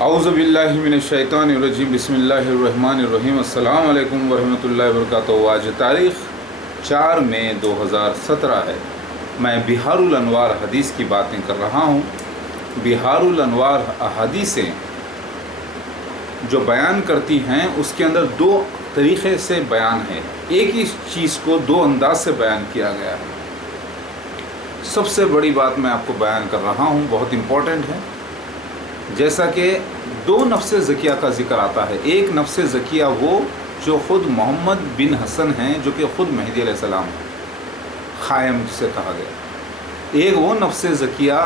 اعوذ باللہ من الشیطان الرجیم بسم اللہ الرحمن الرحیم السلام علیکم ورحمۃ اللہ وبرکاتہ۔ آج تاریخ 4 مئی 2017 ہے۔ میں بہار الانوار حدیث کی باتیں کر رہا ہوں۔ بہار الانوار احادیثیں جو بیان کرتی ہیں اس کے اندر 2 طریقے سے بیان ہے، ایک ہی چیز کو 2 انداز سے بیان کیا گیا ہے۔ سب سے بڑی بات میں آپ کو بیان کر رہا ہوں، بہت امپورٹنٹ ہے۔ جیسا کہ 2 نفس زکیہ کا ذکر آتا ہے، ایک نفس زکیہ وہ جو خود محمد بن حسن ہیں، جو کہ خود مہدی علیہ السلام ہیں، خائم جسے کہا گیا، ایک وہ نفس زکیہ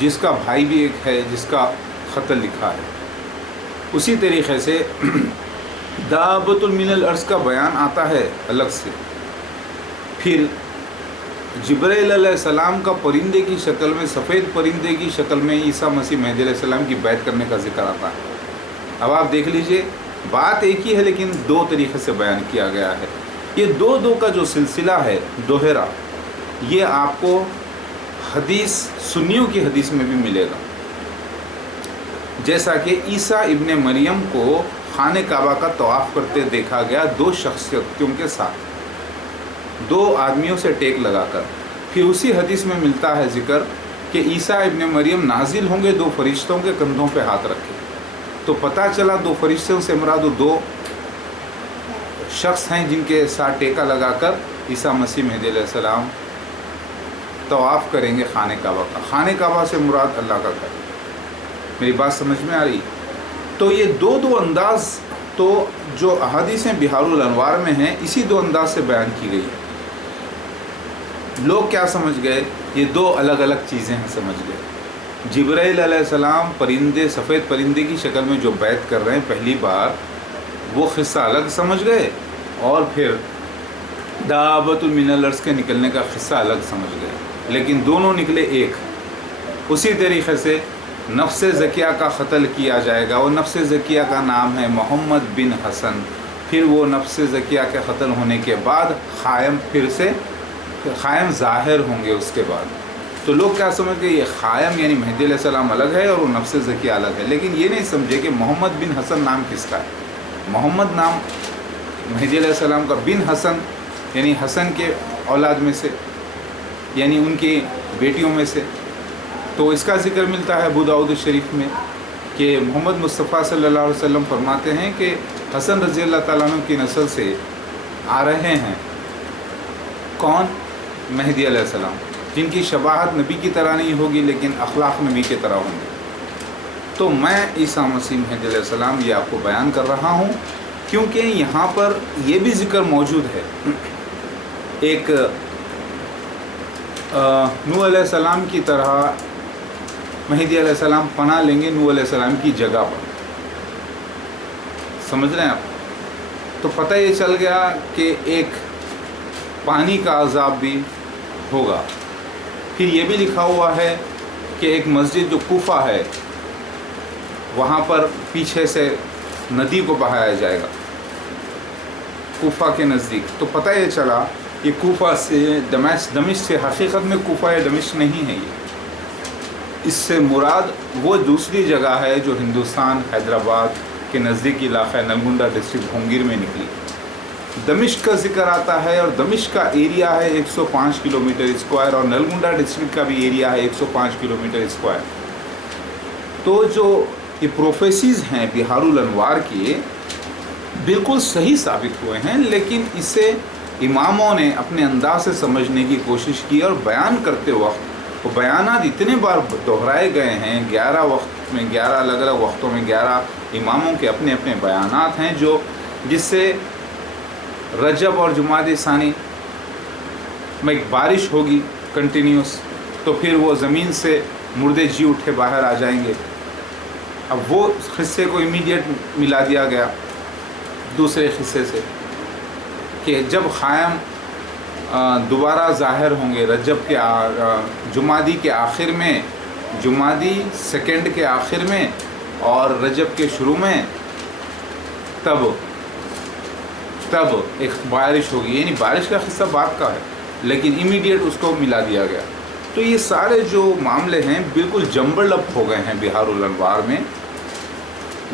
جس کا بھائی بھی ایک ہے، جس کا خط لکھا ہے۔ اسی طریقے سے دابۃ من الارض کا بیان آتا ہے الگ سے۔ پھر جبرائیل علیہ السلام کا پرندے کی شکل میں، سفید پرندے کی شکل میں عیسیٰ مسیح مہدی علیہ السلام کی بیعت کرنے کا ذکر آتا ہے۔ اب آپ دیکھ لیجئے، بات ایک ہی ہے لیکن 2 طریقے سے بیان کیا گیا ہے۔ یہ 2 کا جو سلسلہ ہے دوہرا، یہ آپ کو حدیث سنیوں کی حدیث میں بھی ملے گا۔ جیسا کہ عیسیٰ ابن مریم کو خانہ کعبہ کا طواف کرتے دیکھا گیا 2 شخصیتوں کے ساتھ، 2 آدمیوں سے ٹیک لگا کر۔ پھر اسی حدیث میں ملتا ہے ذکر کہ عیسیٰ ابن مریم نازل ہوں گے 2 فرشتوں کے کندھوں پہ ہاتھ رکھے، تو پتہ چلا 2 فرشتوں سے مراد 2 شخص ہیں جن کے ساتھ ٹیکا لگا کر عیسیٰ مسیح مہدی علیہ السلام طواف کریں گے خانہ کعبہ کا۔ خانہ کعبہ سے مراد اللہ کا گھر۔ میری بات سمجھ میں آ رہی؟ تو یہ 2 انداز تو جو احادیثیں بہار الانوار میں ہیں، اسی 2 انداز سے بیان کی گئی ہے۔ لوگ کیا سمجھ گئے؟ یہ 2 الگ الگ چیزیں ہیں، سمجھ گئے۔ جبرائیل علیہ السلام پرندے، سفید پرندے کی شکل میں جو بیعت کر رہے ہیں پہلی بار، وہ قصہ الگ سمجھ گئے، اور پھر دابۃ من الارض کے نکلنے کا قصہ الگ سمجھ گئے، لیکن دونوں نکلے ایک۔ اسی طریقے سے نفس زکیہ کا قتل کیا جائے گا، وہ نفس زکیہ کا نام ہے محمد بن حسن۔ پھر وہ نفس زکیہ کے قتل ہونے کے بعد خائم خائم ظاہر ہوں گے اس کے بعد۔ تو لوگ کیا سمجھ گئے؟ یہ خائم یعنی مہدی علیہ السلام الگ ہے اور وہ نفس زکیہ الگ ہے، لیکن یہ نہیں سمجھے کہ محمد بن حسن نام کس کا ہے۔ محمد نام مہدی علیہ السلام کا، بن حسن یعنی حسن کے اولاد میں سے، یعنی ان کی بیٹیوں میں سے۔ تو اس کا ذکر ملتا ہے ابو داؤد شریف میں کہ محمد مصطفیٰ صلی اللہ علیہ وسلم فرماتے ہیں کہ حسن رضی اللہ تعالیٰ عنہ کی نسل سے آ رہے ہیں کون؟ مہدی علیہ السلام، جن کی شباہت نبی کی طرح نہیں ہوگی لیکن اخلاق نبی کی طرح ہوں گے۔ تو میں عیسیٰ مسیح مہدی علیہ السلام یہ آپ کو بیان کر رہا ہوں کیونکہ یہاں پر یہ بھی ذکر موجود ہے، ایک نوح علیہ السلام کی طرح مہدی علیہ السلام پناہ لیں گے نوح علیہ السلام کی جگہ پر۔ سمجھ رہے ہیں آپ؟ تو پتہ یہ چل گیا کہ ایک پانی کا عذاب بھی ہوگا۔ پھر یہ بھی لکھا ہوا ہے کہ ایک مسجد جو کوفہ ہے، وہاں پر پیچھے سے ندی کو بہایا جائے گا کوفہ کے نزدیک۔ تو پتہ یہ چلا کہ کوفہ سے دمشق سے، حقیقت میں کوفہ یا دمشق نہیں ہے، یہ اس سے مراد وہ دوسری جگہ ہے جو ہندوستان حیدرآباد کے نزدیک علاقہ نلگنڈا ڈسٹرکٹ بھونگیر میں نکلی۔ دمشق کا ذکر آتا ہے، اور دمشق کا ایریا ہے 105 کلومیٹر اسکوائر، اور نلگنڈا ڈسٹرکٹ کا بھی ایریا ہے 105 کلومیٹر اسکوائر۔ تو جو یہ پروفیسیز ہیں بہار الانوار کی بالکل صحیح ثابت ہوئے ہیں، لیکن اسے اماموں نے اپنے انداز سے سمجھنے کی کوشش کی، اور بیان کرتے وقت وہ بیانات اتنے بار دہرائے گئے ہیں، 11 وقت میں، 11 الگ الگ وقتوں میں 11 اماموں کے اپنے اپنے بیانات ہیں، جو جس سے رجب اور جمادی ثانی میں ایک بارش ہوگی کنٹینیوس، تو پھر وہ زمین سے مردے جی اٹھے باہر آ جائیں گے۔ اب وہ قصے کو امیڈیٹ ملا دیا گیا دوسرے قصے سے کہ جب خائم دوبارہ ظاہر ہوں گے رجب کے جمادی کے آخر میں، جمادی سیکنڈ کے آخر میں اور رجب کے شروع میں، تب ایک بارش ہوگی۔ یعنی بارش کا قصہ بعد کا ہے لیکن امیڈیٹ اس کو ملا دیا گیا۔ تو یہ سارے جو معاملے ہیں بالکل جمبل اپ ہو گئے ہیں بہار الانوار میں،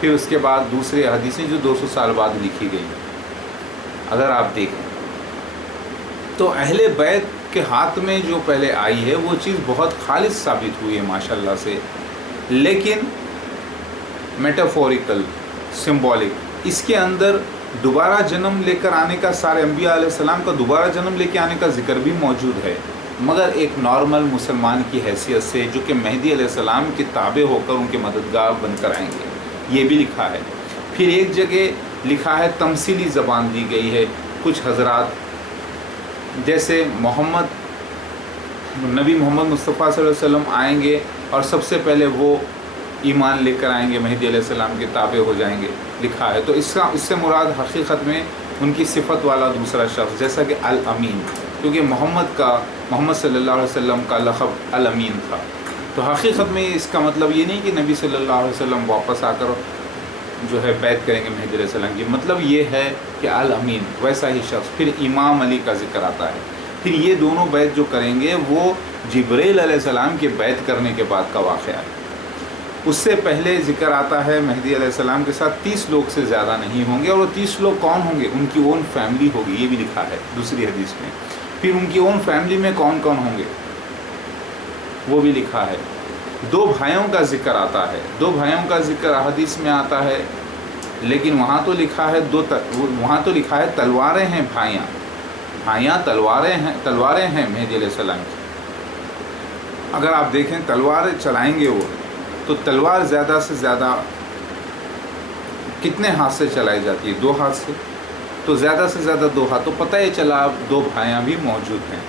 پھر اس کے بعد دوسرے حدیثیں جو 200 سال بعد لکھی گئی. اگر آپ دیکھیں تو اہل بیت کے ہاتھ میں جو پہلے آئی ہے وہ چیز بہت خالص ثابت ہوئی ہے ماشاءاللہ سے، لیکن میٹافوریکل، سمبولک، اس کے اندر دوبارہ جنم لے کر آنے کا، سارے انبیاء علیہ السلام کا دوبارہ جنم لے کے آنے کا ذکر بھی موجود ہے، مگر ایک نارمل مسلمان کی حیثیت سے جو کہ مہدی علیہ السلام کے تابع ہو کر ان کے مددگار بن کر آئیں گے، یہ بھی لکھا ہے. پھر ایک جگہ لکھا ہے تمثیلی زبان دی گئی ہے. کچھ حضرات جیسے نبی محمد مصطفیٰ صلی اللہ علیہ وسلم آئیں گے اور سب سے پہلے وہ ایمان لے کر آئیں گے، مہدی علیہ السلام کے تابع ہو جائیں گے، لکھا ہے. تو اس سے مراد حقیقت میں ان کی صفت والا دوسرا شخص، جیسا کہ الامین، کیونکہ محمد صلی اللہ علیہ وسلم کا لقب الامین تھا. تو حقیقت میں اس کا مطلب یہ نہیں کہ نبی صلی اللہ علیہ وسلم واپس آ کر جو ہے بیعت کریں گے مہدی علیہ السلام کی، مطلب یہ ہے کہ الامین ویسا ہی شخص. پھر امام علی کا ذکر آتا ہے. پھر یہ دونوں بیعت جو کریں گے وہ جبرائیل علیہ السلام کے بیعت کرنے کے بعد کا واقعہ ہے. اس سے پہلے ذکر آتا ہے مہدی علیہ السلام کے ساتھ 30 لوگ سے زیادہ نہیں ہوں گے، اور وہ 30 لوگ کون ہوں گے؟ ان کی اون فیملی ہوگی، یہ بھی لکھا ہے دوسری حدیث میں. پھر ان کی اون فیملی میں کون کون ہوں گے وہ بھی لکھا ہے. 2 بھائیوں کا ذکر آتا ہے، 2 بھائیوں کا ذکر حدیث میں آتا ہے، لیکن وہاں تو لکھا ہے تلواریں ہیں بھائیاں تلواریں ہیں مہدی علیہ السلام کی. اگر آپ دیکھیں تلواریں چلائیں گے وہ، تو تلوار زیادہ سے زیادہ کتنے ہاتھ سے چلائی جاتی ہے؟ 2 ہاتھ سے. تو زیادہ سے زیادہ 2 ہاتھ، تو پتہ ہی چلا اب 2 بھائیاں بھی موجود ہیں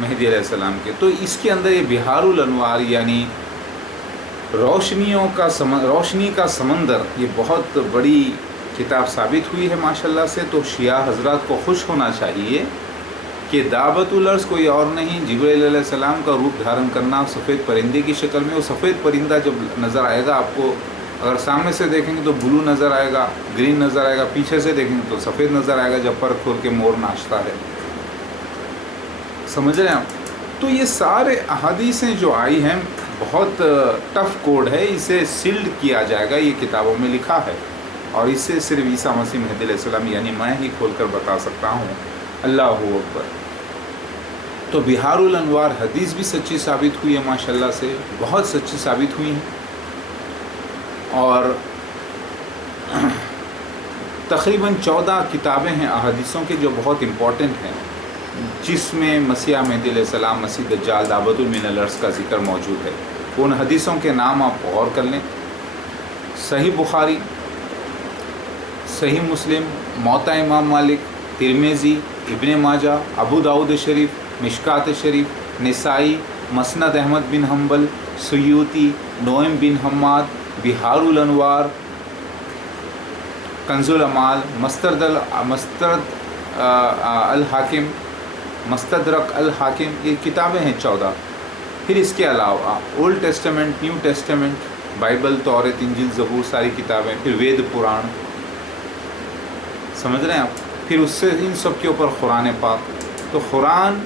مہدی علیہ السلام کے. تو اس کے اندر یہ بہار الانوار یعنی روشنی کا سمندر، یہ بہت بڑی کتاب ثابت ہوئی ہے ماشاءاللہ سے. تو شیعہ حضرات کو خوش ہونا چاہیے کہ دعوت الارض کوئی اور نہیں، جبرائیل علیہ السلام کا روپ دھارن کرنا سفید پرندے کی شکل میں. وہ سفید پرندہ جب نظر آئے گا آپ کو، اگر سامنے سے دیکھیں گے تو بلو نظر آئے گا، گرین نظر آئے گا، پیچھے سے دیکھیں گے تو سفید نظر آئے گا جب پر کھول کے مور ناچتا ہے. سمجھ رہے ہیں آپ؟ تو یہ سارے احادیثیں جو آئی ہیں بہت ٹف کوڈ ہے، اسے سیلڈ کیا جائے گا، یہ کتابوں میں لکھا ہے، اور اس سے صرف عیسیٰ مسیح مہدی علیہ السلام یعنی میں ہی کھول کر بتا سکتا ہوں. اللہ اکبر. تو بہار الانوار حدیث بھی سچی ثابت ہوئی ہے ماشاءاللہ سے، بہت سچی ثابت ہوئی ہیں، اور تقریباً 14 کتابیں ہیں احادیثوں کے جو بہت امپورٹنٹ ہیں، جس میں مسیح مہدی علیہ السلام، مسیح دجال، دعوت من الارض کا ذکر موجود ہے. ان حدیثوں کے نام آپ غور کر لیں: صحیح بخاری، صحیح مسلم، موطا امام مالک، ترمذی، ابن ماجہ، ابو داؤد شریف، مشکات شریف، نسائی، مسند احمد بن حنبل، سیوطی، نعیم بن حماد، بہار الانوار، کنز العمال، مسترد الحاکم، مستدرک الحاکم، یہ کتابیں ہیں 14. پھر اس کے علاوہ old testament, new testament, Bible, تورات، انجیل، زبور، ساری کتابیں. پھر وید پران، سمجھ رہے ہیں آپ؟ پھر اس سے ان سب کے اوپر قرآن پاک. تو قرآن،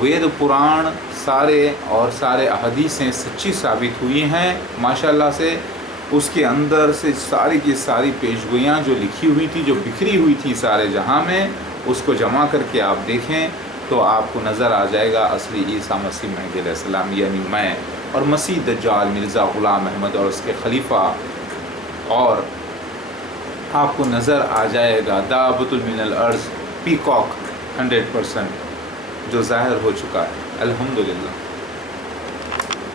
وید، پران، سارے احادیثیں سچی ثابت ہوئی ہیں ماشاءاللہ سے. اس کے اندر سے ساری کی ساری پیشگوئیاں جو لکھی ہوئی تھی، جو بکھری ہوئی تھی سارے جہاں میں، اس کو جمع کر کے آپ دیکھیں تو آپ کو نظر آ جائے گا اصلی عیسیٰ مسیح مہدی علیہ السلام یعنی میں، اور مسیح دجال مرزا غلام احمد اور اس کے خلیفہ، اور آپ کو نظر آ جائے گا دعوت من الارض پیکاک 100% جو ظاہر ہو چکا ہے الحمدللہ.